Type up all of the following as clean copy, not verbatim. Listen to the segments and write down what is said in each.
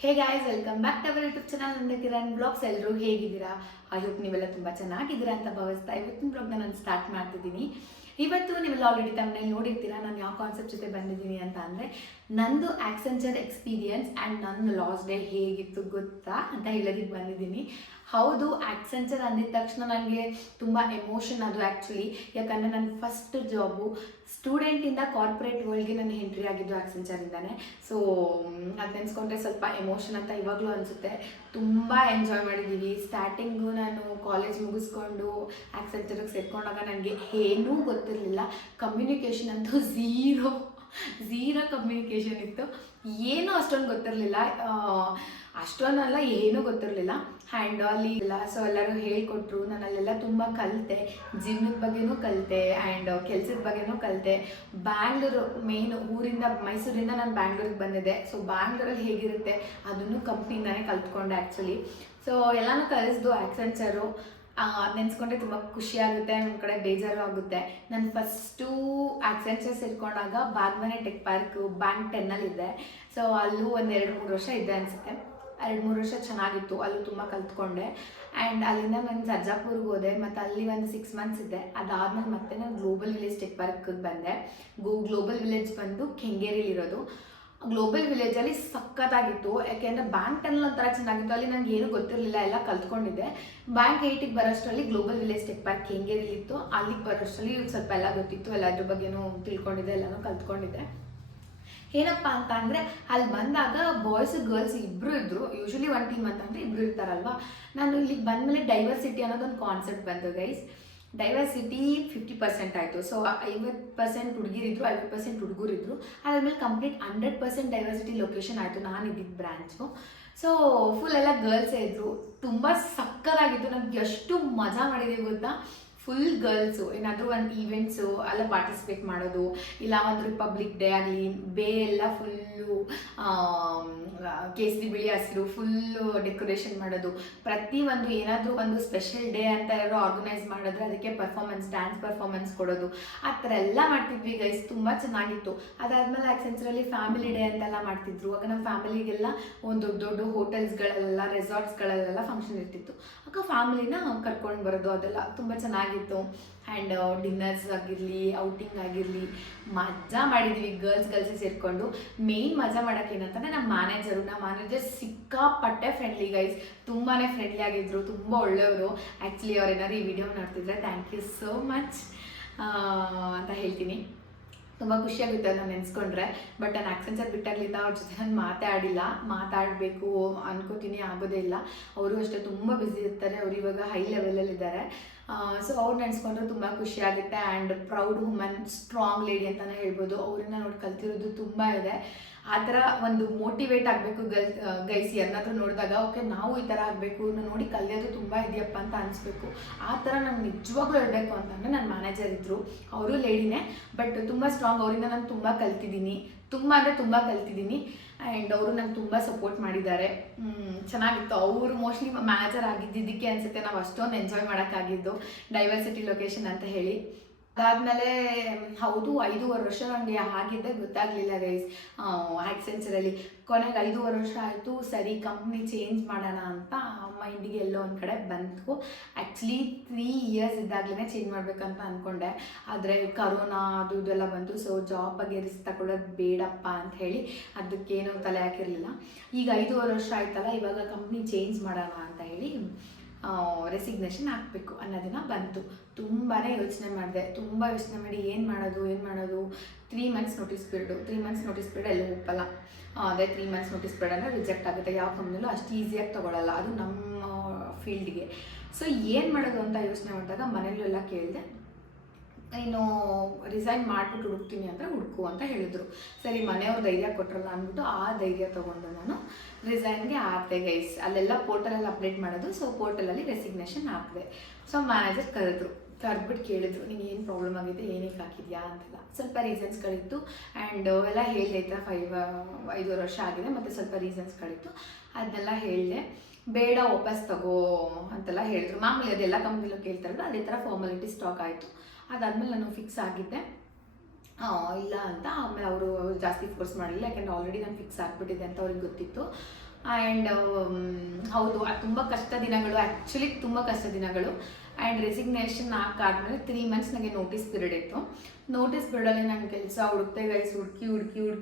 Hey guys, welcome back to our YouTube channel. ನಂದು Kiran blogs. ಎಲ್ಲರೂ ಹೇಗಿದ್ದೀರಾ? ಐ ಹೋಪ್ ನೀವೆಲ್ಲ ತುಂಬ ಚೆನ್ನಾಗಿದ್ದೀರಾ ಅಂತ ಭಾವಿಸ್ತಾ ಇವತ್ತಿನ ಬ್ಲಾಗ್ನ ನಾನು ಸ್ಟಾರ್ಟ್ ಮಾಡ್ತಿದ್ದೀನಿ. ಇವತ್ತು ನೀವೆಲ್ಲ ಆಲ್ರೆಡಿ ತಮ್ಮನೇಲಿ ನೋಡಿರ್ತೀರಾ ನಾನು ಯಾವ ಕಾನ್ಸೆಪ್ಟ್ ಜೊತೆ ಬಂದಿದ್ದೀನಿ ಅಂತ ಅಂದರೆ, ನಂದು ಆಕ್ಸೆಂಚರ್ ಎಕ್ಸ್ಪೀರಿಯನ್ಸ್ ಆ್ಯಂಡ್ ನನ್ನ ಲಾಸ್ಟ್ ಡೇ ಹೇಗಿತ್ತು ಗೊತ್ತಾ ಅಂತ ಹೇಳೋದಕ್ಕೆ ಬಂದಿದ್ದೀನಿ. ಹೌದು, ಆಕ್ಸೆಂಚರ್ ಅಂದಿದ ತಕ್ಷಣ ನನಗೆ ತುಂಬ ಎಮೋಷನ್ ಅದು ಆ್ಯಕ್ಚುಲಿ. ಯಾಕಂದರೆ ನನ್ನ ಫಸ್ಟ್ ಜಾಬು ಸ್ಟೂಡೆಂಟಿಂದ ಕಾರ್ಪೊರೇಟ್ ವರ್ಲ್ಡ್ಗೆ ನಾನು ಎಂಟ್ರಿ ಆಗಿದ್ದು ಆಕ್ಸೆಂಚರಿಂದನೇ. ಸೊ ಅದು ನೆನೆಸ್ಕೊಂಡ್ರೆ ಸ್ವಲ್ಪ ಎಮೋಷನ್ ಅಂತ ಇವಾಗಲೂ ಅನಿಸುತ್ತೆ. ತುಂಬ ಎಂಜಾಯ್ ಮಾಡಿದ್ದೀವಿ. ಸ್ಟಾರ್ಟಿಂಗು ನಾನು ಕಾಲೇಜ್ ಮುಗಿಸ್ಕೊಂಡು ಆಕ್ಸೆಂಚರಿಗೆ ಸೇರ್ಕೊಂಡಾಗ ನನಗೆ ಏನೂ ಗೊತ್ತಿರಲಿಲ್ಲ. ಕಮ್ಯುನಿಕೇಷನ್ ಅಂತೂ ಝೀರೋ ಕಮ್ಯುನಿಕೇಷನ್ ಇತ್ತು. ಏನೂ ಅಷ್ಟೊಂದು ಗೊತ್ತಿರಲಿಲ್ಲ. ಅಷ್ಟೊಂದಲ್ಲ, ಏನೂ ಗೊತ್ತಿರಲಿಲ್ಲ. ಹ್ಯಾಂಡ್ ಅಲ್ಲಿ ಇಲ್ಲ. ಸೊ ಎಲ್ಲರೂ ಹೇಳ್ಕೊಟ್ರು. ನಾನು ಅಲ್ಲೆಲ್ಲ ತುಂಬ ಕಲಿತೆ. ಜೀವನದ ಬಗ್ಗೆನೂ ಕಲಿತೆ ಆ್ಯಂಡ್ ಕೆಲಸದ ಬಗ್ಗೆನೂ ಕಲಿತೆ. ಬ್ಯಾಂಗ್ಳೂರು ಮೇಯ್ನು ಊರಿಂದ, ಮೈಸೂರಿಂದ ನಾನು ಬ್ಯಾಂಗ್ಳೂರಿಗೆ ಬಂದಿದ್ದೆ. ಸೊ ಬ್ಯಾಂಗ್ಳೂರಲ್ಲಿ ಹೇಗಿರುತ್ತೆ ಅದನ್ನು ಕಂಪ್ನಿಯಿಂದನೇ ಕಲ್ತ್ಕೊಂಡೆ ಆ್ಯಕ್ಚುಲಿ. ಸೊ ಎಲ್ಲನೂ ಕಲಿಸ್ದು ಆಕ್ಸೆಂಚರು. ಅದು ನೆನೆಸ್ಕೊಂಡ್ರೆ ತುಂಬ ಖುಷಿಯಾಗುತ್ತೆ, ನನ್ನ ಕಡೆ ಬೇಜಾರು ಆಗುತ್ತೆ. ನಾನು ಫಸ್ಟು ಆಕ್ಸೆಂಚರ್ ಸೇರ್ಕೊಂಡಾಗ ಬಾಗ್ಮನೆ ಟೆಕ್ ಪಾರ್ಕ್ ಬ್ಯಾಂಕ್ 10ನಲ್ಲಿದ್ದೆ. ಸೊ ಅಲ್ಲೂ ಒಂದು 2-3 ವರ್ಷ ಇದ್ದೆ ಅನಿಸುತ್ತೆ. 2-3 ವರ್ಷ ಚೆನ್ನಾಗಿತ್ತು. ಅಲ್ಲೂ ತುಂಬ ಕಲ್ತ್ಕೊಂಡೆ. ಆ್ಯಂಡ್ ಅಲ್ಲಿಂದ ನಾನು ಸರ್ಜಾಪುರ್ಗೆ ಹೋದೆ ಮತ್ತು ಅಲ್ಲಿ ಒಂದು 6 ಮಂತ್ಸ್ ಇದ್ದೆ. ಅದಾದಮೇಲೆ ಮತ್ತೆ ನಾನು ಗ್ಲೋಬಲ್ ವಿಲೇಜ್ ಟೆಕ್ ಪಾರ್ಕ್ಗೆ ಬಂದೆ. ಗ್ಲೋಬಲ್ ವಿಲೇಜ್ ಬಂದು ಕೆಂಗೇರಿಲಿರೋದು. ಗ್ಲೋಬಲ್ ವಿಲೇಜಲ್ಲಿ ಸಖತ್ತಾಗಿತ್ತು. ಯಾಕೆಂದರೆ ಬ್ಯಾಂಕ್ 10 ಒಂಥರ ಚೆನ್ನಾಗಿತ್ತು. ಅಲ್ಲಿ ನನಗೆ ಏನೂ ಗೊತ್ತಿರಲಿಲ್ಲ, ಎಲ್ಲ ಕಲ್ತ್ಕೊಂಡಿದ್ದೆ. ಬ್ಯಾಂಕ್ 8ಗೆ ಬರೋಷ್ಟರಲ್ಲಿ ಗ್ಲೋಬಲ್ ವಿಲೇಜ್ ಟೆಕ್ ಪಾರ್ಕ್ ಕೆಂಗೇರಿಲಿತ್ತು. ಅಲ್ಲಿಗೆ ಬರೋಷ್ಟರಲ್ಲಿ ಸ್ವಲ್ಪ ಎಲ್ಲ ಗೊತ್ತಿತ್ತು, ಎಲ್ಲದ್ರ ಬಗ್ಗೆನೂ ತಿಳ್ಕೊಂಡಿದ್ದೆ, ಎಲ್ಲನೂ ಕಲ್ತ್ಕೊಂಡಿದ್ದೆ. ಏನಪ್ಪ ಅಂತ ಅಂದರೆ ಅಲ್ಲಿ ಬಂದಾಗ ಬಾಯ್ಸು ಗರ್ಲ್ಸ್ ಇಬ್ಬರು ಇದ್ದರು. ಯೂಶ್ವಲಿ ಒಂದು ಟೀಮ್ ಅಂತಂದರೆ ಇಬ್ಬರು ಇರ್ತಾರಲ್ವ. ನಾನು ಇಲ್ಲಿಗೆ ಬಂದಮೇಲೆ ಡೈವರ್ಸಿಟಿ ಅನ್ನೋದೊಂದು ಕಾನ್ಸೆಪ್ಟ್ ಬಂತು ಗೈಸ್. ಡೈವರ್ಸಿಟಿ 50% ಆಯಿತು. ಸೊ 50% ಹುಡುಗಿರಿದ್ರು, 50% ಹುಡುಗರಿದ್ರು. ಅದಾದಮೇಲೆ ಕಂಪ್ಲೀಟ್ 100% ಡೈವರ್ಸಿಟಿ ಲೊಕೇಶನ್ ಆಯಿತು. ನಾನು ಇದ್ದಿದ್ದು ಬ್ರ್ಯಾಂಚು. ಸೊ ಫುಲ್ ಎಲ್ಲ ಗರ್ಲ್ಸೇ ಇದ್ದರು. ತುಂಬ ಸಕ್ಕತ್ತಾಗಿತ್ತು. ನಮ್ಗೆ ಎಷ್ಟು ಮಜಾ ಮಾಡಿದ್ದೀವಿ ಗೊತ್ತಾ. Full girls. ಏನಾದರೂ ಒಂದು ಈವೆಂಟ್ಸು ಎಲ್ಲ ಪಾರ್ಟಿಸಿಪೇಟ್ ಮಾಡೋದು, ಇಲ್ಲ ಒಂದು ರಿಪಬ್ಲಿಕ್ ಡೇ ಆಗಲಿ, ಬೇ ಎಲ್ಲ ಫುಲ್ಲು ಕೇಸರಿ ಬಿಳಿ ಹಸಿರು ಫುಲ್ಲು ಡೆಕೋರೇಷನ್ ಮಾಡೋದು. ಪ್ರತಿಯೊಂದು ಏನಾದರೂ ಒಂದು ಸ್ಪೆಷಲ್ ಡೇ ಅಂತ ಯಾರೋ ಆರ್ಗನೈಸ್ ಮಾಡಿದ್ರೆ ಅದಕ್ಕೆ ಪರ್ಫಾರ್ಮೆನ್ಸ್, ಡ್ಯಾನ್ಸ್ ಪರ್ಫಾರ್ಮೆನ್ಸ್ ಕೊಡೋದು, ಆ ಥರ ಎಲ್ಲ ಮಾಡ್ತಿದ್ವಿ ಗೈಸ್. ತುಂಬ ಚೆನ್ನಾಗಿತ್ತು. ಅದಾದಮೇಲೆ ಆಕ್ಸೆಂಚರಲ್ಲಿ ಫ್ಯಾಮಿಲಿ ಡೇ ಅಂತೆಲ್ಲ ಮಾಡ್ತಿದ್ರು. ಆಗ ನಮ್ಮ ಫ್ಯಾಮಿಲಿಗೆಲ್ಲ ಒಂದು ದೊಡ್ಡ ಹೋಟೆಲ್ಸ್ಗಳೆಲ್ಲ, ರೆಸಾರ್ಟ್ಸ್ಗಳಲ್ಲೆಲ್ಲ ಫಂಕ್ಷನ್ ಇರ್ತಿತ್ತು. ಆಗ ಫ್ಯಾಮಿಲಿನ ಕರ್ಕೊಂಡು ಬರೋದು, ಅದೆಲ್ಲ ತುಂಬ ಚೆನ್ನಾಗಿತ್ತು. ಆ್ಯಂಡ್ ಡಿನ್ನರ್ಸ್ ಆಗಿರಲಿ, ಔಟಿಂಗ್ ಆಗಿರಲಿ, ಮಜಾ ಮಾಡಿದ್ವಿ ಗರ್ಲ್ಸೇ ಸೇರಿಕೊಂಡು. ಮೇಯ್ನ್ ಮಜಾ ಮಾಡೋಕ್ಕೆ ಏನಂತಂದರೆ ನಮ್ಮ ಮ್ಯಾನೇಜರ್ ಸಿಕ್ಕಾಪಟ್ಟೆ ಫ್ರೆಂಡ್ಲಿ ಗೈಸ್. ತುಂಬಾ ಫ್ರೆಂಡ್ಲಿ ಆಗಿದ್ದರು, ತುಂಬ ಒಳ್ಳೆಯವರು. ಆ್ಯಕ್ಚುಲಿ ಅವ್ರು ಏನಾದ್ರು ಈ ವಿಡಿಯೋ ನೋಡ್ತಿದ್ರೆ ಥ್ಯಾಂಕ್ ಯು ಸೋ ಮಚ್ ಅಂತ ಹೇಳ್ತೀನಿ. ತುಂಬ ಖುಷಿಯಾಗುತ್ತೆ ಅದನ್ನು ನೆನೆಸ್ಕೊಂಡ್ರೆ. ಬಟ್ ನಾನು ಆಕ್ಸೆಂಚರ್ ಬಿಟ್ಟಾಗಲಿಂದ ಅವ್ರ ಜೊತೆ ನಾನು ಮಾತಾಡಬೇಕು ಅನ್ಕೋತೀನಿ, ಆಗೋದೇ ಇಲ್ಲ. ಅವರು ಅಷ್ಟೇ ತುಂಬ ಬ್ಯುಸಿ ಇರ್ತಾರೆ. ಅವರು ಇವಾಗ ಹೈ ಲೆವೆಲಲ್ಲಿದ್ದಾರೆ. ಸೊ ಅವ್ರು ನೆನೆಸ್ಕೊಂಡ್ರೆ ತುಂಬ ಖುಷಿಯಾಗುತ್ತೆ. And proud woman, strong lady ಅಂತಲೇ ಹೇಳ್ಬೋದು. ಅವರನ್ನ ನೋಡಿ ಕಲ್ತಿರೋದು ತುಂಬ ಇದೆ. ಆ ಥರ ಒಂದು ಮೋಟಿವೇಟ್ ಆಗಬೇಕು ಗೈಸ್. ಯಾರನ್ನಾದ್ರೂ ನೋಡಿದಾಗ ಓಕೆ ನಾವು ಈ ಥರ ಆಗಬೇಕು, ನೋಡಿ ಕಲಿಯೋದು ತುಂಬ ಇದೆಯಪ್ಪ ಅಂತ ಅನಿಸ್ಬೇಕು. ಆ ಥರ ನಂಗೆ ನಿಜವಾಗ್ಲೂ ಹೇಳಬೇಕು ಅಂತಂದರೆ ನನ್ನ ಮ್ಯಾನೇಜರ್ ಇದ್ದರು. ಅವರು ಲೇಡಿನೇ, ಬಟ್ ತುಂಬ ಸ್ಟ್ರಾಂಗ್. ಅವರಿಂದ ನಾನು ತುಂಬ ಕಲ್ತಿದ್ದೀನಿ. ತುಂಬ ಕಲ್ತಿದ್ದೀನಿ. ಆ್ಯಂಡ್ ಅವರು ನಂಗೆ ತುಂಬ ಸಪೋರ್ಟ್ ಮಾಡಿದ್ದಾರೆ. ಚೆನ್ನಾಗಿತ್ತು. ಅವರು ಮೋಸ್ಟ್ಲಿ ಮ್ಯಾನೇಜರ್ ಆಗಿದ್ದಕ್ಕೆ ಅನಿಸುತ್ತೆ ನಾವು ಅಷ್ಟೊಂದು ಎಂಜಾಯ್ ಮಾಡೋಕ್ಕಾಗಿದ್ದು ಡೈವರ್ಸಿಟಿ ಲೊಕೇಶನ್ ಅಂತ ಹೇಳಿ. ಅದಾದಮೇಲೆ ಹೌದು 5.5 ವರ್ಷ ನನಗೆ ಆಗಿದ್ದೆ ಗೊತ್ತಾಗಲಿಲ್ಲ ಗೈಸ್ ಆಕ್ಸೆಂಚರಲ್ಲಿ. ಕೊನೆಗೆ 5.5 ವರ್ಷ ಆಯಿತು. ಸರಿ ಕಂಪ್ನಿ ಚೇಂಜ್ ಮಾಡೋಣ ಅಂತ ಮೈಂಡಿಗೆ ಎಲ್ಲೋ ಒಂದು ಕಡೆ ಬಂತು. ಆ್ಯಕ್ಚುಲಿ 3 ಇಯರ್ಸ್ ಇದ್ದಾಗಲೇ ಚೇಂಜ್ ಮಾಡಬೇಕಂತ ಅಂದ್ಕೊಂಡೆ. ಆದರೆ ಕರೋನಾ ಅದು ಇದೆಲ್ಲ ಬಂತು. ಸೊ ಜಾಬ್ ಬಗ್ಗೆ ರಿಸ್ಕ್ ತಗೊಳ್ಳೋದು ಬೇಡಪ್ಪ ಅಂತ ಹೇಳಿ ಅದಕ್ಕೇನು ತಲೆ ಹಾಕಿರಲಿಲ್ಲ. ಈಗ 5.5 ವರ್ಷ ಆಯ್ತಲ್ಲ, ಇವಾಗ ಕಂಪ್ನಿ ಚೇಂಜ್ ಮಾಡೋಣ ಅಂತ ಹೇಳಿ ರೆಸಿಗ್ನೇಷನ್ ಹಾಕಬೇಕು ಅನ್ನೋದನ್ನು ಬಂತು. ತುಂಬಾ ಯೋಚನೆ ಮಾಡಿ ಏನು ಮಾಡೋದು 3 ಮಂತ್ಸ್ ನೋಟಿಸ್ ಪೀರಿಯಡ್ ಎಲ್ಲೂ ಒಪ್ಪಲ್ಲ. ಅದೇ 3 ಮಂತ್ಸ್ ನೋಟಿಸ್ ಪೀರಿಯಡ್ ಅಂದರೆ ರಿಜೆಕ್ಟ್ ಆಗುತ್ತೆ. ಯಾವ ಕಂಪ್ನಿಲೂ ಅಷ್ಟು ಈಸಿಯಾಗಿ ತೊಗೊಳ್ಳಲ್ಲ, ಅದು ನಮ್ಮ ಫೀಲ್ಡ್ಗೆ. ಸೊ ಏನು ಮಾಡೋದು ಅಂತ ಯೋಚನೆ ಮಾಡಿದಾಗ ಮನೇಲೆಲ್ಲ ಕೇಳಿದೆ. ನೀನು ರಿಸೈನ್ ಮಾಡಿಬಿಟ್ಟು ಹುಡುಕ್ತೀನಿ ಅಂದರೆ ಹುಡುಕು ಅಂತ ಹೇಳಿದ್ರು. ಸರಿ ಮನೆಯವ್ರು ಧೈರ್ಯ ಕೊಟ್ಟರಲ್ಲ ಅಂದ್ಬಿಟ್ಟು ಆ ಧೈರ್ಯ ತೊಗೊಂಡು ನಾನು ರಿಸೈನ್ಗೆ ಹಾಕಿದೆ ಗೈಸ್. ಅಲ್ಲೆಲ್ಲ ಪೋರ್ಟಲಲ್ಲಿ ಅಪ್ಡೇಟ್ ಮಾಡೋದು. ಸೊ ಪೋರ್ಟಲಲ್ಲಿ ರೆಸಿಗ್ನೇಷನ್ ಹಾಕಿದೆ. ಸೊ ಮ್ಯಾನೇಜರ್ ಕರೆದ್ಬಿಟ್ಟು ಕೇಳಿದ್ರು, ನಿಂಗೆ ಏನು ಪ್ರಾಬ್ಲಮ್ ಆಗಿದೆ, ಏನಕ್ಕೆ ಹಾಕಿದ್ಯಾ ಅಂತೆಲ್ಲ. ಸ್ವಲ್ಪ ರೀಸನ್ಸ್ಗಳಿತ್ತು. ಆ್ಯಂಡ್ ಎಲ್ಲ ಹೇಳಿದೆ, ಈ ಥರ 5.5 ವರ್ಷ ಆಗಿದೆ ಮತ್ತು ಸ್ವಲ್ಪ ರೀಸನ್ಸ್ಗಳಿತ್ತು. ಅದನ್ನೆಲ್ಲ ಹೇಳಿದೆ. ಬೇಡ ವಾಪಸ್ ತಗೋ ಅಂತೆಲ್ಲ ಹೇಳಿದ್ರು. ಮಾಮೂಲಿ ಅದೆಲ್ಲ ಕಂಪ್ನಿಲೂ ಕೇಳ್ತಾರಲ್ಲ ಅದೇ ಥರ ಫಾರ್ಮಾಲಿಟಿ ಸ್ಟಾಕ್ ಆಯಿತು. ಅದಾದಮೇಲೆ ನಾನು ಫಿಕ್ಸ್ ಆಗಿದ್ದೆ ಇಲ್ಲ ಅಂತ. ಆಮೇಲೆ ಅವರು ಜಾಸ್ತಿ ಫೋರ್ಸ್ ಮಾಡಲಿಲ್ಲ, ಯಾಕೆಂದರೆ ಆಲ್ರೆಡಿ ನಾನು ಫಿಕ್ಸ್ ಆಗಿಬಿಟ್ಟಿದೆ ಅಂತ ಅವ್ರಿಗೆ ಗೊತ್ತಿತ್ತು. ಆ್ಯಂಡ್ ಹೌದು, ಅದು ತುಂಬ ಕಷ್ಟ ದಿನಗಳು, ಆ್ಯಕ್ಚುಲಿ ತುಂಬ ಕಷ್ಟ ದಿನಗಳು. ಆ್ಯಂಡ್ ರೆಸಿಗ್ನೇಷನ್ ಹಾಕಾದ್ಮೇಲೆ 3 ಮಂತ್ಸ್ ನನಗೆ ನೋಟಿಸ್ ಪೀರಿಯಡ್ ಇತ್ತು. ನೋಟಿಸ್ ಪೀರಿಯಡಲ್ಲಿ ನಾನು ಕೆಲಸ ಹುಡುಕ್ತೆ ಗೈಸ್,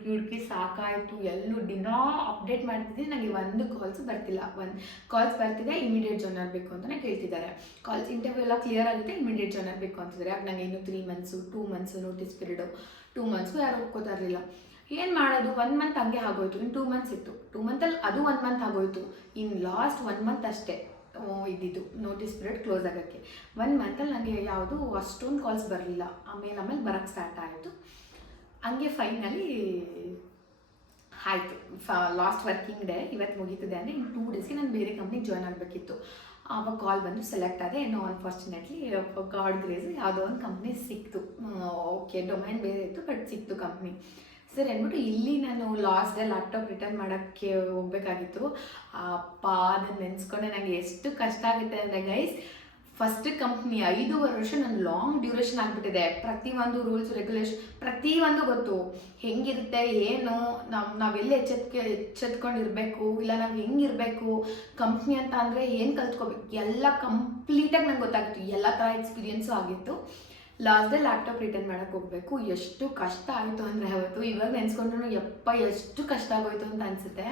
ಹುಡುಕಿ ಸಾಕಾಯಿತು. ಎಲ್ಲೂ ದಿನಾ ಅಪ್ಡೇಟ್ ಮಾಡ್ತಿದ್ದೀನಿ, ನನಗೆ ಒಂದು ಕಾಲ್ಸ್ ಬರ್ತಿಲ್ಲ. ಒಂದು ಕಾಲ್ಸ್ ಬರ್ತಿದೆ, ಇಮಿಡಿಯೇಟ್ ಜಾಯ್ನರ್ ಬೇಕು ಅಂತಲೇ ಕೇಳ್ತಿದ್ದಾರೆ. ಕಾಲ್ಸ್ ಇಂಟರ್ವ್ಯೂ ಎಲ್ಲ ಕ್ಲಿಯರ್ ಆಗುತ್ತೆ, ಇಮಿಡಿಯೇಟ್ ಜಾಯ್ನರ್ ಬೇಕು ಅಂತಿದ್ದಾರೆ. ಆಗ ನನಗೆ ಇನ್ನೂ 3 ಮಂತ್ಸು 2 ಮಂತ್ಸು ನೋಟಿಸ್ ಪೀರಿಯಡು, 2 ಮಂತ್ಸ್ಗೂ ಯಾರು ಒಪ್ಕೋತಾ ಇರಲಿಲ್ಲ. ಏನು ಮಾಡೋದು, 1 ಮಂತ್ ಹಂಗೆ ಆಗೋಯ್ತು. ಇನ್ನು 2 ಮಂತ್ಸ್ ಇತ್ತು, 2 ಮಂತಲ್ಲಿ ಅದು 1 ಮಂತ್ ಆಗೋಯ್ತು. ಇನ್ನು ಲಾಸ್ಟ್ 1 ಮಂತ್ ಅಷ್ಟೇ ಇದ್ದಿದ್ದು ನೋಟಿಸ್ ಪೀರಿಯಡ್ ಕ್ಲೋಸ್ ಆಗೋಕ್ಕೆ. 1 ಮಂತಲ್ಲಿ ನನಗೆ ಯಾವುದು ಅಷ್ಟೊಂದು ಕಾಲ್ಸ್ ಬರಲಿಲ್ಲ. ಆಮೇಲೆ ಬರೋಕ್ಕೆ ಸ್ಟಾರ್ಟ್ ಆಯಿತು. ಹಂಗೆ ಫೈನಲಿ ಆಯಿತು. ಲಾಸ್ಟ್ ವರ್ಕಿಂಗ್ ಡೇ ಇವತ್ತು ಮುಗೀತಿದೆ ಅಂದರೆ ಇನ್ನು 2 ಡೇಸ್ಗೆ ನಾನು ಬೇರೆ ಕಂಪ್ನಿಗೆ ಜಾಯ್ನ್ ಆಗಬೇಕಿತ್ತು. ಆವಾಗ ಕಾಲ್ ಬಂದು ಸೆಲೆಕ್ಟ್ ಆದೆ. ಇನ್ನೂ ಅನ್ಫಾರ್ಚುನೇಟ್ಲಿ ಗಾಡ್ ಗ್ರೇಸ್ ಯಾವುದೋ ಒಂದು ಕಂಪ್ನಿ ಸಿಕ್ತು. ಓಕೆ, ಡೊಮೈನ್ ಬೇರೆ ಇತ್ತು, ಬಟ್ ಸಿಕ್ತು ಕಂಪ್ನಿ. ಸರ್ ಅಂದ್ಬಿಟ್ಟು ಇಲ್ಲಿ ನಾನು ಲಾಸ್ಟ್ ಡೇ ಲ್ಯಾಪ್ಟಾಪ್ ರಿಟರ್ನ್ ಮಾಡೋಕ್ಕೆ ಹೋಗ್ಬೇಕಾಗಿತ್ತು. ಅಪ್ಪ ಅದನ್ನು ನೆನೆಸ್ಕೊಂಡೆ ನನಗೆ ಎಷ್ಟು ಕಷ್ಟ ಆಗುತ್ತೆ ಅಂದರೆ ಗೈಸ್, ಫಸ್ಟ್ ಕಂಪ್ನಿ 5.5 ವರ್ಷ ನಾನು ಲಾಂಗ್ ಡ್ಯೂರೇಷನ್ ಆಗಿಬಿಟ್ಟಿದೆ. ಪ್ರತಿಯೊಂದು ರೂಲ್ಸ್ ರೆಗ್ಯುಲೇಷನ್ ಪ್ರತಿಯೊಂದು ಗೊತ್ತು, ಹೆಂಗಿರುತ್ತೆ ಏನು, ನಾವೆಲ್ಲ ಎಚ್ಚೆತ್ಕೊಂಡಿರಬೇಕು, ಇಲ್ಲ ನಾವು ಹೆಂಗಿರಬೇಕು ಕಂಪ್ನಿ ಅಂತ ಅಂದರೆ ಏನು ಕಲ್ತ್ಕೋಬೇಕು, ಎಲ್ಲ ಕಂಪ್ಲೀಟಾಗಿ ನಂಗೆ ಗೊತ್ತಾಗಿತ್ತು. ಎಲ್ಲ ಥರ ಎಕ್ಸ್ಪೀರಿಯೆನ್ಸು ಆಗಿತ್ತು. ಲಾಸ್ಟ್ ಡೇ ಲ್ಯಾಪ್ಟಾಪ್ ರಿಟರ್ನ್ ಮಾಡೋಕ್ಕೆ ಹೋಗಬೇಕು. ಎಷ್ಟು ಕಷ್ಟ ಆಯಿತು ಅಂದರೆ ಅವತ್ತು, ಇವಾಗ ನೆನೆಸ್ಕೊಂಡ್ರು ಎಷ್ಟು ಕಷ್ಟ ಆಗೋಯ್ತು ಅಂತ ಅನಿಸುತ್ತೆ.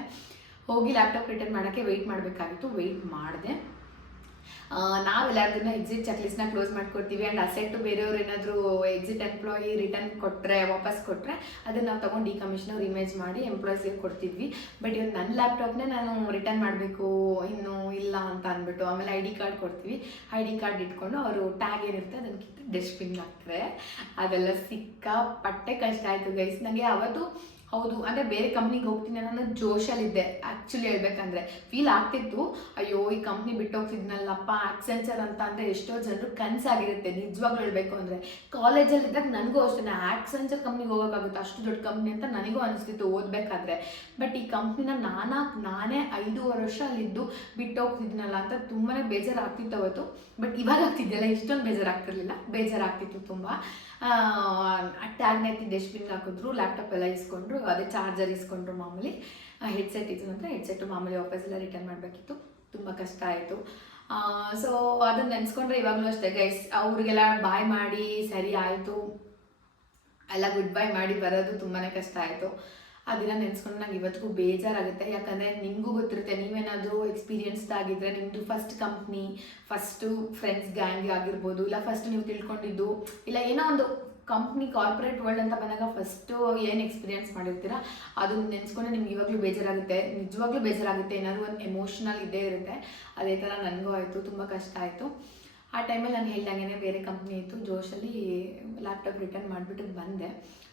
ಹೋಗಿ ಲ್ಯಾಪ್ಟಾಪ್ ರಿಟರ್ನ್ ಮಾಡೋಕ್ಕೆ ವೆಯ್ಟ್ ಮಾಡಬೇಕಾಗಿತ್ತು. ವೆಯ್ಟ್ ಮಾಡಿದೆ. ನಾವೆಲ್ಲದನ್ನ ಎಕ್ಸಿಟ್ ಚೆಕ್ಲಿಸ್ಟ್ನ ಕ್ಲೋಸ್ ಮಾಡ್ಕೊಡ್ತೀವಿ. ಆ್ಯಂಡ್ ಅಸೆಟ್ಟು ಬೇರೆಯವ್ರು ಏನಾದರೂ ಎಕ್ಸಿಟ್ ಎಂಪ್ಲಾಯಿ ರಿಟರ್ನ್ ಕೊಟ್ಟರೆ, ವಾಪಸ್ ಕೊಟ್ಟರೆ ಅದನ್ನು ನಾವು ತೊಗೊಂಡು ಡಿಕಮಿಷನ್ ಇಮೇಜ್ ಮಾಡಿ ಎಂಪ್ಲಾಯೀಸ್ಗೆ ಕೊಡ್ತಿದ್ವಿ. ಬಟ್ ಇವತ್ತು ನನ್ನ ಲ್ಯಾಪ್ಟಾಪ್ನೇ ನಾನು ರಿಟರ್ನ್ ಮಾಡಬೇಕು, ಇನ್ನೂ ಇಲ್ಲ ಅಂತ ಅಂದ್ಬಿಟ್ಟು ಆಮೇಲೆ ID ಕಾರ್ಡ್ ಕೊಡ್ತೀವಿ. ID ಕಾರ್ಡ್ ಇಟ್ಕೊಂಡು ಅವರು ಟ್ಯಾಗ್ ಏನಿರುತ್ತೆ ಅದನ್ನು ಕಿತ್ತು ಡಸ್ಟ್ಬಿನ್ಗೆ ಹಾಕ್ತಾರೆ. ಅದೆಲ್ಲ ಸಿಕ್ಕಾಪಟ್ಟೆ ಕಷ್ಟ ಆಯಿತು ಗೈಸ್. ನನಗೆ ಅವತ್ತು ಹೌದು ಅಂದರೆ ಬೇರೆ ಕಂಪ್ನಿಗೆ ಹೋಗ್ತೀನಿ ಅನ್ನೋ ಜೋಶಲ್ಲಿದ್ದೆ. ಆ್ಯಕ್ಚುಲಿ ಹೇಳ್ಬೇಕಂದ್ರೆ ಫೀಲ್ ಆಗ್ತಿತ್ತು, ಅಯ್ಯೋ ಈ ಕಂಪ್ನಿ ಬಿಟ್ಟು ಹೋಗ್ತಿದ್ನಲ್ಲಪ್ಪ. ಆಕ್ಸೆಂಚರ್ ಅಂತ ಅಂದರೆ ಎಷ್ಟೋ ಜನರು ಕನಸಾಗಿರುತ್ತೆ ನಿಜವಾಗ್ಲೂ ಹೇಳಬೇಕು ಅಂದರೆ. ಕಾಲೇಜಲ್ಲಿದ್ದಾಗ ನನಗೂ ಅಷ್ಟೇ ಆಕ್ಸೆಂಚರ್ ಕಂಪ್ನಿಗೆ ಹೋಗೋಕ್ಕಾಗುತ್ತೆ, ಅಷ್ಟು ದೊಡ್ಡ ಕಂಪ್ನಿ ಅಂತ ನನಗೂ ಅನಿಸ್ತಿತ್ತು ಓದಬೇಕಾದ್ರೆ. ಬಟ್ ಈ ಕಂಪ್ನಿನ ನಾನೇ 5.5 ವರ್ಷ ಅಲ್ಲಿದ್ದು ಬಿಟ್ಟು ಹೋಗ್ತಿದ್ನಲ್ಲ ಅಂತ ತುಂಬಾ ಬೇಜಾರಾಗ್ತಿತ್ತು ಅವತ್ತು. ಬಟ್ ಇವಾಗ ಆಗ್ತಿದ್ದೆಲ್ಲ ಇಷ್ಟೊಂದು ಬೇಜಾರಾಗ್ತಿರ್ಲಿಲ್ಲ, ಬೇಜಾರಾಗ್ತಿತ್ತು ತುಂಬ. ಟ್ಯಾಗ್ನ ಎತ್ತಿ ಡಸ್ಟ್ಬಿನ್ಗೆ ಹಾಕಿದ್ರು, ಲ್ಯಾಪ್ಟಾಪ್ ಎಲ್ಲ ಇಸ್ಕೊಂಡ್ರು, ಅದೇ ಚಾರ್ಜರ್ ಇಸ್ಕೊಂಡ್ರು. ಮಾಮೂಲಿ ಹೆಡ್ಸೆಟ್ ಇತ್ತು ಅಂತ ಹೆಡ್ಸೆಟ್ಟು ಮಾಮೂಲಿ ವಾಪಸ್ ಎಲ್ಲ ರಿಟರ್ನ್ ಮಾಡಬೇಕಿತ್ತು. ತುಂಬ ಕಷ್ಟ ಆಯಿತು. ಸೊ ಅದನ್ನು ನೆನೆಸ್ಕೊಂಡ್ರೆ ಇವಾಗಲೂ ಅಷ್ಟೇ ಗೈಸ್, ಅವ್ರಿಗೆಲ್ಲ ಬಾಯ್ ಮಾಡಿ ಸರಿ ಆಯಿತು ಎಲ್ಲ ಗುಡ್ ಬೈ ಮಾಡಿ ಬರೋದು ತುಂಬಾ ಕಷ್ಟ ಆಯಿತು. ಆ ದಿನ ನೆನೆಸ್ಕೊಂಡು ನಂಗೆ ಇವತ್ತಿಗೂ ಬೇಜಾರಾಗುತ್ತೆ. ಯಾಕಂದರೆ ನಿಮಗೂ ಗೊತ್ತಿರುತ್ತೆ, ನೀವೇನಾದರೂ ಎಕ್ಸ್ಪೀರಿಯನ್ಸ್ಡ್ ಆಗಿದ್ದರೆ, ನಿಮ್ಮದು first company, first friends gang ಆಗಿರ್ಬೋದು, ಇಲ್ಲ ಫಸ್ಟ್ ನೀವು ತಿಳ್ಕೊಂಡಿದ್ದು, ಇಲ್ಲ ಏನೋ ಒಂದು ಕಂಪ್ನಿ ಕಾರ್ಪೊರೇಟ್ ವರ್ಲ್ಡ್ ಅಂತ ಬಂದಾಗ ಫಸ್ಟು ಏನು ಎಕ್ಸ್ಪೀರಿಯನ್ಸ್ ಮಾಡಿರ್ತೀರ ಅದನ್ನು ನೆನೆಸ್ಕೊಂಡ್ರೆ ನಿಮ್ಗೆ ಇವಾಗಲೂ ಬೇಜಾರಾಗುತ್ತೆ, ನಿಜವಾಗ್ಲೂ ಬೇಜಾರಾಗುತ್ತೆ. ಏನಾದರೂ ಒಂದು ಎಮೋಷ್ನಲ್ ಇದ್ದೇ ಇರುತ್ತೆ. ಅದೇ ಥರ ನನಗೂ ಆಯಿತು, ತುಂಬ ಕಷ್ಟ ಆಯಿತು. ಆ ಟೈಮಲ್ಲಿ ನಾನು ಹೇಳ್ದಂಗೆ ಬೇರೆ ಕಂಪ್ನಿ ಇತ್ತು, ಜೋಶಲ್ಲಿ ಲ್ಯಾಪ್ಟಾಪ್ ರಿಟರ್ನ್ ಮಾಡಿಬಿಟ್ಟು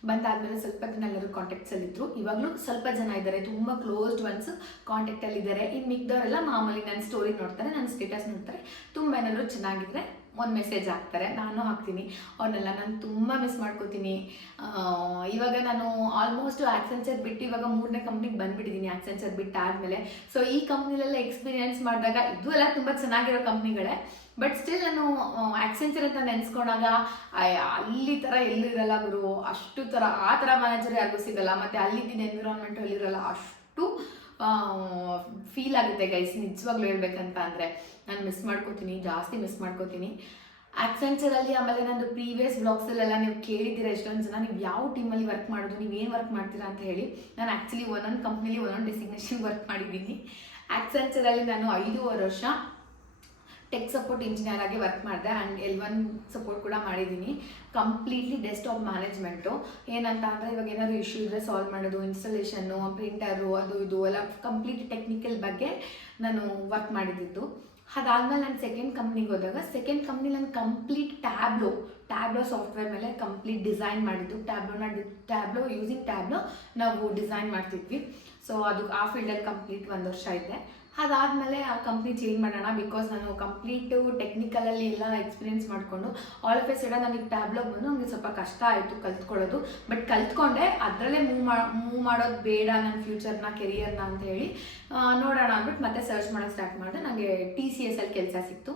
ಬಂದಾದಮೇಲೆ ಸ್ವಲ್ಪ ದಿನ ಎಲ್ಲರೂ ಕಾಂಟ್ಯಾಕ್ಟ್ಸಲ್ಲಿದ್ದರು. ಇವಾಗಲೂ ಸ್ವಲ್ಪ ಜನ ಇದ್ದಾರೆ, ತುಂಬ ಕ್ಲೋಸ್ಡ್ ಒನ್ಸ್ ಕಾಂಟ್ಯಾಕ್ಟಲ್ಲಿದ್ದಾರೆ. ಇನ್ನು ಮಿಕ್ದವರೆಲ್ಲ ಮಾಮೂಲಿ ನನ್ನ ಸ್ಟೋರಿ ನೋಡ್ತಾರೆ, ನನ್ನ ಸ್ಟೇಟಸ್ ನೋಡ್ತಾರೆ. ತುಂಬ ಏನಾದರೂ ಚೆನ್ನಾಗಿದ್ದರೆ ಒಂದು ಮೆಸೇಜ್ ಹಾಕ್ತಾರೆ, ನಾನು ಹಾಕ್ತೀನಿ. ಅವ್ರನ್ನೆಲ್ಲ ನಾನು ತುಂಬ ಮಿಸ್ ಮಾಡ್ಕೋತೀನಿ. ಇವಾಗ ನಾನು ಆಲ್ಮೋಸ್ಟ್ ಆಕ್ಸೆಂಚರ್ ಬಿಟ್ಟು ಇವಾಗ 3ನೇ ಕಂಪ್ನಿಗೆ ಬಂದುಬಿಟ್ಟಿದ್ದೀನಿ ಆಕ್ಸೆಂಚರ್ ಬಿಟ್ಟಾದಮೇಲೆ. ಸೊ ಈ ಕಂಪ್ನಿಲೆಲ್ಲ ಎಕ್ಸ್ಪೀರಿಯೆನ್ಸ್ ಮಾಡಿದಾಗ ಇದು ಎಲ್ಲ ತುಂಬ ಚೆನ್ನಾಗಿರೋ ಕಂಪ್ನಿಗಳೇ. ಬಟ್ ಸ್ಟಿಲ್ ನಾನು ಆಕ್ಸೆಂಚರ್ ಅಂತ ನೆನೆಸ್ಕೊಂಡಾಗ ಅಲ್ಲಿ ಥರ ಎಲ್ಲಿರಲ್ಲ ಗುರು, ಅಷ್ಟು ಥರ ಆ ಥರ ಮ್ಯಾನೇಜರ್ ಯಾರಿಗೂ ಸಿಗಲ್ಲ. ಮತ್ತು ಅಲ್ಲಿದ್ದಿದ್ದು ಎನ್ವಿರಾನ್ಮೆಂಟು ಅಲ್ಲಿರಲ್ಲ, ಅಷ್ಟು ಫೀಲ್ ಆಗುತ್ತೆ ಗೈಸ್. ನಿಜವಾಗ್ಲೂ ಹೇಳ್ಬೇಕಂತ ಅಂದರೆ ನಾನು ಮಿಸ್ ಮಾಡ್ಕೋತೀನಿ, ಜಾಸ್ತಿ ಮಿಸ್ ಮಾಡ್ಕೋತೀನಿ ಆಕ್ಸೆಂಚರಲ್ಲಿ. ಆಮೇಲೆ ನಂದು ಪ್ರೀವಿಯಸ್ ಬ್ಲಾಗ್ಸಲ್ಲೆಲ್ಲ ನೀವು ಕೇಳಿದ್ದೀರಾ ಎಷ್ಟೊಂದು ಜನ, ನೀವು ಯಾವ ಟೀಮಲ್ಲಿ ವರ್ಕ್ ಮಾಡೋದು, ನೀವು ಏನು ವರ್ಕ್ ಮಾಡ್ತೀರಾ ಅಂತ ಹೇಳಿ. ನಾನು ಆ್ಯಕ್ಚುಲಿ ಒಂದೊಂದು ಕಂಪ್ನಿಲಿ ಒಂದೊಂದು ಡೆಸಿಗ್ನೇಷನ್ ವರ್ಕ್ ಮಾಡಿದ್ದೀನಿ. ಆಕ್ಸೆಂಚರಲ್ಲಿ ನಾನು 5.5 ವರ್ಷ ಟೆಕ್ ಸಪೋರ್ಟ್ ಇಂಜಿನಿಯರ್ ಆಗಿ ವರ್ಕ್ ಮಾಡಿದೆ. ಆ್ಯಂಡ್ L1 ಸಪೋರ್ಟ್ ಕೂಡ ಮಾಡಿದ್ದೀನಿ. Completely desktop management. ಏನಂತ ಅಂದರೆ ಇವಾಗ ಏನಾದರೂ ಇಶ್ಯೂ ಇದ್ದರೆ ಸಾಲ್ವ್ ಮಾಡೋದು, ಇನ್ಸ್ಟಾಲೇಷನ್ನು, ಪ್ರಿಂಟರು, ಅದು ಇದು ಎಲ್ಲ ಕಂಪ್ಲೀಟ್ ಟೆಕ್ನಿಕಲ್ ಬಗ್ಗೆ ನಾನು ವರ್ಕ್ ಮಾಡಿದ್ದು. ಅದಾದಮೇಲೆ ನಾನು ಸೆಕೆಂಡ್ ಕಂಪ್ನಿಗೆ ಹೋದಾಗ, ಸೆಕೆಂಡ್ ಕಂಪ್ನಿ ನಾನು ಕಂಪ್ಲೀಟ್ ಟ್ಯಾಬ್ಲೋ ಸಾಫ್ಟ್ವೇರ್ ಮೇಲೆ ಕಂಪ್ಲೀಟ್ ಡಿಸೈನ್ ಮಾಡಿದ್ದು. ಟ್ಯಾಬ್ಲೋ ಯೂಸಿಂಗ್ ಟ್ಯಾಬ್ಲೋ ನಾವು ಡಿಸೈನ್ ಮಾಡ್ತಿದ್ವಿ. ಸೊ ಅದು ಆ ಫೀಲ್ಡಲ್ಲಿ ಕಂಪ್ಲೀಟ್ 1 ವರ್ಷ ಇದ್ದೆ. ಅದಾದಮೇಲೆ ಆ ಕಂಪ್ನಿ ಚೇಂಜ್ ಮಾಡೋಣ, ಬಿಕಾಸ್ ನಾನು ಕಂಪ್ಲೀಟು ಟೆಕ್ನಿಕಲಲ್ಲಿ ಎಲ್ಲ ಎಕ್ಸ್ಪೀರಿಯೆನ್ಸ್ ಮಾಡಿಕೊಂಡು ಆಲ್ ಆಫ್ ಎ ಸಡನ್ ನನಗೆ ಟ್ಯಾಬ್ಲೋಗೆ ಬಂದು ನನಗೆ ಸ್ವಲ್ಪ ಕಷ್ಟ ಆಯಿತು ಕಲ್ತ್ಕೊಳ್ಳೋದು. ಬಟ್ ಕಲ್ತ್ಕೊಂಡೆ, ಅದರಲ್ಲೇ ಮೂವ್ ಮಾಡೋದು ಬೇಡ ನನ್ನ ಫ್ಯೂಚರ್ನ, ಕೆರಿಯರ್ನ ಅಂತ ಹೇಳಿ ನೋಡೋಣ ಅಂದ್ಬಿಟ್ಟು ಮತ್ತೆ ಸರ್ಚ್ ಮಾಡೋಕ್ಕೆ ಸ್ಟಾರ್ಟ್ ಮಾಡಿದೆ. ನನಗೆ TCS ಕೆಲಸ ಸಿಕ್ತು.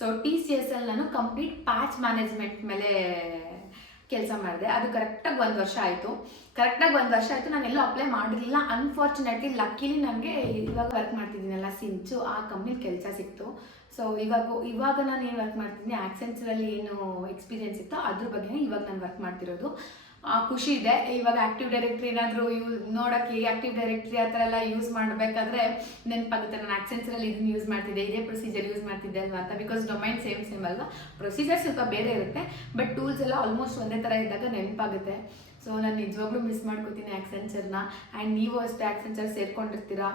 ಸೊ TCS ನಾನು ಕಂಪ್ಲೀಟ್ ಪ್ಯಾಚ್ ಮ್ಯಾನೇಜ್ಮೆಂಟ್ ಮೇಲೆ ಕೆಲಸ ಮಾಡಿದೆ. ಅದು ಕರೆಕ್ಟಾಗಿ 1 ವರ್ಷ ಆಯಿತು. ನಾನು ಎಲ್ಲೂ ಅಪ್ಲೈ ಮಾಡಿರಲಿಲ್ಲ. ಅನ್ಫಾರ್ಚುನೇಟ್ಲಿ ಲಕ್ಕಿಲಿ ನನಗೆ ಇವಾಗ ವರ್ಕ್ ಮಾಡ್ತಿದ್ದೀನಲ್ಲ ಸಿಂಚು, ಆ ಕಂಪ್ನಿಲಿ ಕೆಲಸ ಸಿಕ್ತು. ಸೊ ಇವಾಗ ನಾನು ಏನು ವರ್ಕ್ ಮಾಡ್ತಿದ್ದೀನಿ, ಆಕ್ಸೆಂಚರಲ್ಲಿ ಏನು ಎಕ್ಸ್ಪೀರಿಯನ್ಸ್ ಇತ್ತೋ ಅದ್ರ ಬಗ್ಗೆ ಇವಾಗ ನಾನು ವರ್ಕ್ ಮಾಡ್ತಿರೋದು. ಖುಷಿ ಇದೆ. ಇವಾಗ ಆ್ಯಕ್ಟಿವ್ ಡೈರೆಕ್ಟ್ರಿ ಏನಾದರೂ ನೋಡೋಕ್ಕೆ ಆ್ಯಕ್ಟಿವ್ ಡೈರೆಕ್ಟ್ರಿ ಆ ಥರ ಎಲ್ಲ ಯೂಸ್ ಮಾಡಬೇಕಾದ್ರೆ ನೆನಪಾಗುತ್ತೆ, ನಾನು ಆಕ್ಸೆಂಚರಲ್ಲಿ ಇದನ್ನು ಯೂಸ್ ಮಾಡ್ತಿದ್ದೆ, ಇದೇ ಪ್ರೊಸೀಜರ್ ಯೂಸ್ ಮಾಡ್ತಿದ್ದೆ ಅಲ್ವಾ ಅಂತ. ಬಿಕಾಸ್ ಡೊಮೈನ್ ಸೇಮ್ ಅಲ್ವಾ, ಪ್ರೊಸೀಜರ್ ಸ್ವಲ್ಪ ಬೇರೆ ಇರುತ್ತೆ, ಬಟ್ ಟೂಲ್ಸ್ ಎಲ್ಲ ಆಲ್ಮೋಸ್ಟ್ ಒಂದೇ ಥರ ಇದ್ದಾಗ ನೆನಪಾಗುತ್ತೆ. ಸೊ ನಾನು ನಿಜವಾಗ್ಲೂ ಮಿಸ್ ಮಾಡ್ಕೋತೀನಿ ಆಕ್ಸೆಂಚರ್ನ. ಆ್ಯಂಡ್ ನೀವು ಅಷ್ಟೇ ಆಕ್ಸೆಂಚರ್ ಸೇರ್ಕೊಂಡಿರ್ತೀರಾ,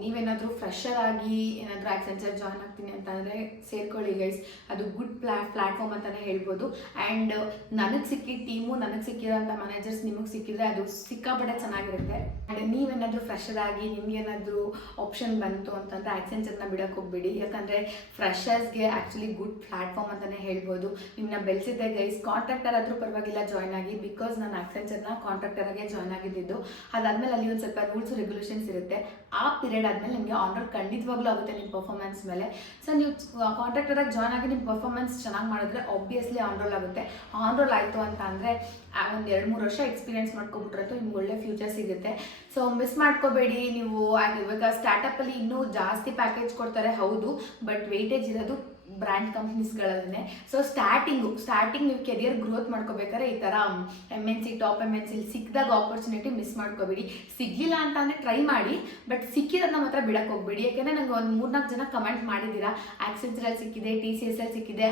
ನೀವೇನಾದರೂ ಫ್ರೆಷರ್ ಆಗಿ ಏನಾದರೂ ಆಕ್ಸೆಂಚರ್ ಜಾಯ್ನ್ ಆಗ್ತೀನಿ ಅಂತಂದರೆ ಸೇರ್ಕೊಳ್ಳಿ ಗೈಸ್. ಅದು ಗುಡ್ ಪ್ಲ್ಯಾಟ್ಫಾರ್ಮ್ ಅಂತಲೇ ಹೇಳ್ಬೋದು. ಆ್ಯಂಡ್ ನನಗೆ ಸಿಕ್ಕಿದ ಟೀಮು, ನನಗೆ ಸಿಕ್ಕಿರೋಂಥ ಮ್ಯಾನೇಜರ್ಸ್ ನಿಮಗೆ ಸಿಕ್ಕಿದ್ರೆ ಅದು ಸಿಕ್ಕಾಪಟ್ಟೆ ಚೆನ್ನಾಗಿರುತ್ತೆ. ಆ್ಯಂಡ್ ನೀವೇನಾದರೂ ಫ್ರೆಷರ್ ಆಗಿ ನಿಮಗೇನಾದರೂ ಆಪ್ಷನ್ ಬಂತು ಅಂತಂದರೆ ಆಕ್ಸೆಂಚರ್ನ ಬಿಡೋಕ್ಕೆ ಹೋಗ್ಬೇಡಿ. ಯಾಕಂದರೆ ಫ್ರೆಷರ್ಸ್ಗೆ ಆ್ಯಕ್ಚುಲಿ ಗುಡ್ ಪ್ಲ್ಯಾಟ್ಫಾರ್ಮ್ ಅಂತಲೇ ಹೇಳ್ಬೋದು. ನಿಮ್ಮನ್ನ ಬೆಳೆಸಿದ್ದೆ ಗೈಸ್. ಕಾಂಟ್ರಾಕ್ಟರ್ ಆದರೂ ಪರವಾಗಿಲ್ಲ ಜಾಯ್ನ್ ಆಗಿ, ಬಿಕಾಸ್ ನಾನು ಆಕ್ಸೆಂಚರ್ನ ಕಾಂಟ್ರಾಕ್ಟರಾಗೆ ಜಾಯ್ನ್ ಆಗಿದ್ದು. ಅದಾದಮೇಲೆ ಅಲ್ಲಿ ಒಂದು ಸ್ವಲ್ಪ ರೂಲ್ಸ್ ರೆಗ್ಯುಲೇಷನ್ಸ್ ಇರುತ್ತೆ. ಆ ಪೀರಿಯಡ್ ಆದಮೇಲೆ ನಿಮಗೆ ಆನ್ ರೋಲ್ ಖಂಡಿತವಾಗ್ಲೂ ಆಗುತ್ತೆ ನಿಮ್ಮ ಪರ್ಫಾರ್ಮೆನ್ಸ್ ಮೇಲೆ. ಸೊ ನೀವು ಕಾಂಟ್ರಾಕ್ಟರಾಗಿ ಜಾಯ್ನ್ ಆಗಿ ನಿಮ್ಮ ಪರ್ಫಾರ್ಮೆನ್ಸ್ ಚೆನ್ನಾಗಿ ಮಾಡಿದ್ರೆ ಆಬ್ವಿಯಸ್ಲಿ ಆನ್ ರೋಲ್ ಆಗುತ್ತೆ. ಆನ್ ರೋಲ್ ಆಯಿತು ಅಂತ ಅಂದರೆ ಒಂದು 2-3 ವರ್ಷ ಎಕ್ಸ್ಪೀರಿಯನ್ಸ್ ಮಾಡ್ಕೊಬಿಟ್ರಂತೂ ನಿಮ್ಗೆ ಒಳ್ಳೆ ಫ್ಯೂಚರ್ ಸಿಗುತ್ತೆ. ಸೊ ಮಿಸ್ ಮಾಡ್ಕೋಬೇಡಿ. ನೀವು ಇವಾಗ ಸ್ಟಾರ್ಟಪ್ಪಲ್ಲಿ ಇನ್ನೂ ಜಾಸ್ತಿ ಪ್ಯಾಕೇಜ್ ಕೊಡ್ತಾರೆ ಹೌದು, ಬಟ್ ವೆಯ್ಟೇಜ್ ಇರೋದು ಬ್ರ್ಯಾಂಡ್ ಕಂಪ್ನೀಸ್ಗಳಲ್ಲೇ. ಸೊ ಸ್ಟಾರ್ಟಿಂಗ್ ನೀವು ಕೆರಿಯರ್ ಗ್ರೋತ್ ಮಾಡ್ಕೋಬೇಕಾದ್ರೆ ಈ ಥರ MNC ಟಾಪ್ MNC ಸಿಕ್ಕಿದಾಗ ಆಪರ್ಚುನಿಟಿ ಮಿಸ್ ಮಾಡ್ಕೋಬೇಡಿ. ಸಿಗಲಿಲ್ಲ ಅಂತ ಅಂದರೆ ಟ್ರೈ ಮಾಡಿ, ಬಟ್ ಸಿಕ್ಕಿರೋದನ್ನ ಮಾತ್ರ ಬಿಡಕ್ಕೆ ಹೋಗ್ಬೇಡಿ. ಯಾಕೆಂದರೆ ನನಗೆ ಒಂದು 3-4 ಜನ ಕಮೆಂಟ್ ಮಾಡಿದ್ದೀರಾ ಆಕ್ಸೆಂಚರಲ್ಲಿ ಸಿಕ್ಕಿದೆ, TCSಲ್ಲಿ ಸಿಕ್ಕಿದೆ,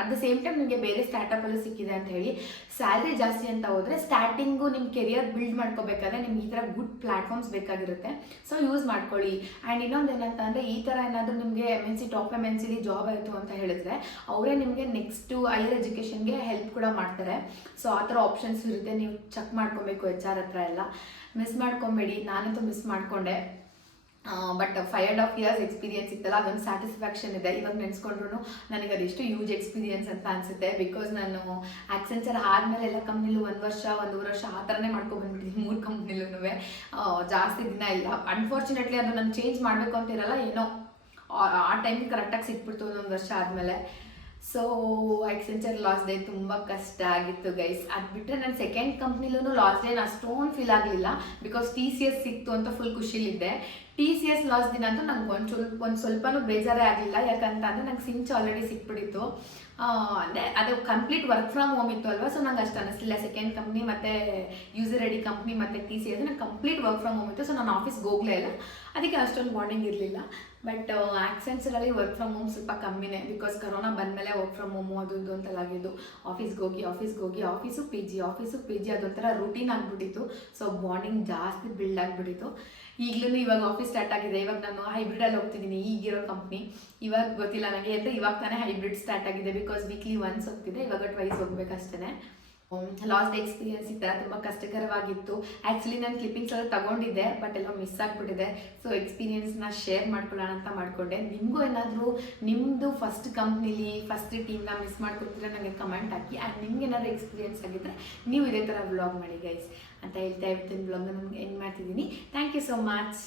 ಅಟ್ ದ ಸೇಮ್ ಟೈಮ್ ನಿಮಗೆ ಬೇರೆ ಸ್ಟಾರ್ಟಪ್ಪಲ್ಲೂ ಸಿಕ್ಕಿದೆ ಅಂತ ಹೇಳಿ. ಸ್ಯಾಲ್ರಿ ಜಾಸ್ತಿ ಅಂತ ಹೋದರೆ ಸ್ಟಾರ್ಟಿಂಗು ನಿಮ್ಮ ಕೆರಿಯರ್ ಬಿಲ್ಡ್ ಮಾಡ್ಕೋಬೇಕಾದ್ರೆ ನಿಮ್ಗೆ ಈ ಥರ ಗುಡ್ ಪ್ಲ್ಯಾಟ್ಫಾರ್ಮ್ಸ್ ಬೇಕಾಗಿರುತ್ತೆ. ಸೊ ಯೂಸ್ ಮಾಡ್ಕೊಳ್ಳಿ. ಆ್ಯಂಡ್ ಇನ್ನೊಂದು ಏನಂತ ಅಂದರೆ ಈ ಥರ ಏನಾದರೂ ನಿಮಗೆ MNC ಟಾಪ್ MNCಲಿ ಜಾಬ್ ಆಯಿತು ಅಂತ ಹೇಳಿದ್ರೆ ಅವರೇ ನಿಮಗೆ ನೆಕ್ಸ್ಟು ಹೈಯರ್ ಎಜುಕೇಷನ್ಗೆ ಹೆಲ್ಪ್ ಕೂಡ ಮಾಡ್ತಾರೆ. ಸೊ ಆ ಥರ ಆಪ್ಷನ್ಸ್ ಇರುತ್ತೆ. ನೀವು ಚೆಕ್ ಮಾಡ್ಕೊಬೇಕು HR ಹತ್ರ ಎಲ್ಲ. ಮಿಸ್ ಮಾಡ್ಕೊಬೇಡಿ. ನಾನಂತೂ ಮಿಸ್ ಮಾಡಿಕೊಂಡೆ. ಬಟ್ 5.5 years ಎಕ್ಸ್ಪೀರಿಯನ್ಸ್ ಇತ್ತಲ್ಲ, ಅದೊಂದು ಸ್ಯಾಟಿಸ್ಫ್ಯಾಕ್ಷನ್ ಇದೆ. ಇವಾಗ ನೆನೆಸ್ಕೊಂಡ್ರು ನನಗೆ ಅದೆಷ್ಟು ಯೂಸ್ ಎಕ್ಸ್ಪೀರಿಯನ್ಸ್ ಅಂತ ಅನಿಸುತ್ತೆ. ಬಿಕಾಸ್ ನಾನು ಆಕ್ಸೆಂಚರ್ ಆದಮೇಲೆ ಎಲ್ಲ ಕಂಪ್ನಿಲೂ 1 ವರ್ಷ 1.5 ವರ್ಷ ಆ ಥರನೇ ಮಾಡ್ಕೊಬಂದ್ಬಿಟ್ಟಿದ್ದೀನಿ. 3 ಕಂಪ್ನಿಲೂ ಜಾಸ್ತಿ ದಿನ ಇಲ್ಲ. ಅನ್ಫಾರ್ಚುನೇಟ್ಲಿ ಅದು ನಾನು ಚೇಂಜ್ ಮಾಡಬೇಕು ಅಂತ ಇರಲ್ಲ, ಏನೋ ಆ ಟೈಮಿಗೆ ಕರೆಕ್ಟಾಗಿ ಸಿಕ್ಬಿಡ್ತು 1 ವರ್ಷ ಆದಮೇಲೆ. ಸೊ ಆಕ್ಸೆಂಚರ್ ಲಾಸ್ ಡೇ ತುಂಬ ಕಷ್ಟ ಆಗಿತ್ತು ಗೈಸ್. ಅದು ಬಿಟ್ಟರೆ ನಾನು ಸೆಕೆಂಡ್ ಕಂಪ್ನಿಲೂ ಲಾಸ್ ಡೇ ಅಷ್ಟೊಂದು ಫೀಲ್ ಆಗಲಿಲ್ಲ, ಬಿಕಾಸ್ TCS ಸಿಕ್ತು ಅಂತ ಫುಲ್ ಖುಷಿಲಿದ್ದೆ. TCS ಲಾಸ್ ದಿನ ಅಂತೂ ನಂಗೆ ಒಂದು ಸ್ವಲ್ಪನೂ ಬೇಜಾರೇ ಆಗಲಿಲ್ಲ. ಯಾಕಂತ ಅಂದರೆ ನಂಗೆ ಸಿಂಚ್ ಆಲ್ರೆಡಿ ಸಿಕ್ಬಿಟ್ಟಿತ್ತು. ಅಂದರೆ ಅದು ಕಂಪ್ಲೀಟ್ ವರ್ಕ್ ಫ್ರಮ್ ಹೋಮ್ ಇತ್ತು ಅಲ್ವಾ. ಸೊ ನಂಗೆ ಅಷ್ಟು ಅನ್ನಿಸ್ಲಿಲ್ಲ. ಸೆಕೆಂಡ್ ಕಂಪ್ನಿ ಮತ್ತು ಯೂಸರ್ ರೆಡಿ ಕಂಪ್ನಿ ಮತ್ತು TCS ನಂಗೆ ಕಂಪ್ಲೀಟ್ ವರ್ಕ್ ಫ್ರಮ್ ಹೋಮ್ ಇತ್ತು. ಸೊ ನಾನು ಆಫೀಸ್ಗೆ ಹೋಗಲೇ ಇಲ್ಲ, ಅದಕ್ಕೆ ಅಷ್ಟೊಂದು ಬಾಂಡಿಂಗ್ ಇರಲಿಲ್ಲ. ಬಟ್ ಆಕ್ಸೆಂಚರಲ್ಲಿ ವರ್ಕ್ ಫ್ರಮ್ ಹೋಮ್ ಸ್ವಲ್ಪ ಕಮ್ಮಿನೇ, ಬಿಕಾಸ್ ಕರೋನಾ ಬಂದಮೇಲೆ ವರ್ಕ್ ಫ್ರಮ್ ಹೋಮು ಅದು ಇದು ಅಂತೆಲ್ಲಾಗಿದ್ದು. ಆಫೀಸ್ಗೆ ಹೋಗಿ ಆಫೀಸು ಪಿ ಜಿ ಅದೊಂಥರ ರೂಟೀನ್ ಆಗಿಬಿಟ್ಟಿತ್ತು. ಸೊ ಬಾಂಡಿಂಗ್ ಜಾಸ್ತಿ ಬಿಲ್ಡ್ ಆಗಿಬಿಟ್ಟಿತ್ತು. ಈಗಲೂ ಇವಾಗ ಆಫೀಸ್ ಸ್ಟಾರ್ಟ್ ಆಗಿದೆ. ಇವಾಗ ನಾನು ಹೈಬ್ರಿಡಲ್ಲಿ ಹೋಗ್ತಿದ್ದೀನಿ ಈಗಿರೋ ಕಂಪ್ನಿ. ಇವಾಗ ಗೊತ್ತಿಲ್ಲ ನನಗೆ ಅಂದರೆ ಇವಾಗ ತಾನೇ ಹೈಬ್ರಿಡ್ ಸ್ಟಾರ್ಟ್ ಆಗಿದೆ. ಬಿಕಾಸ್ ವೀಕ್ಲಿ ಒನ್ಸ್ ಹೋಗ್ತಿದೆ, ಇವಾಗ ಟ್ವೈಸ್ ಹೋಗ್ಬೇಕಷ್ಟೇ. ಲಾಸ್ಟ್ ಎಕ್ಸ್ಪೀರಿಯನ್ಸ್ ಈ ಥರ ತುಂಬ ಕಷ್ಟಕರವಾಗಿತ್ತು. ಆ್ಯಕ್ಚುಲಿ ನಾನು ಕ್ಲಿಪ್ಪಿಂಗ್ಸ್ ಎಲ್ಲ ತೊಗೊಂಡಿದ್ದೆ, ಬಟ್ ಎಲ್ಲ ಮಿಸ್ ಆಗಿಬಿಟ್ಟಿದೆ. ಸೊ ಎಕ್ಸ್ಪೀರಿಯನ್ಸ್ನ ಶೇರ್ ಮಾಡ್ಕೊಳ್ಳೋಣ ಅಂತ ಮಾಡಿಕೊಂಡೆ. ನಿಮಗೂ ಏನಾದರೂ ನಿಮ್ಮದು ಫಸ್ಟ್ ಕಂಪ್ನಿಲಿ ಫಸ್ಟ್ ಟೀಮ್ನ ಮಿಸ್ ಮಾಡ್ಕೊತಿದ್ರೆ ನನಗೆ ಕಮೆಂಟ್ ಹಾಕಿ. ಆ್ಯಂಡ್ ನಿಮ್ಗೆ ಏನಾದರೂ ಎಕ್ಸ್ಪೀರಿಯನ್ಸ್ ಆಗಿದ್ದರೆ ನೀವು ಇದೇ ಥರ ವ್ಲಾಗ್ ಮಾಡಿ ಗೈಸ್ ಅಂತ ಹೇಳ್ತಾ ಇವತ್ತಿನ ವ್ಲಾಗ್ನ ನಮ್ಗೆ ಎಂಡ್ ಮಾಡ್ತಿದ್ದೀನಿ. Thank you so much.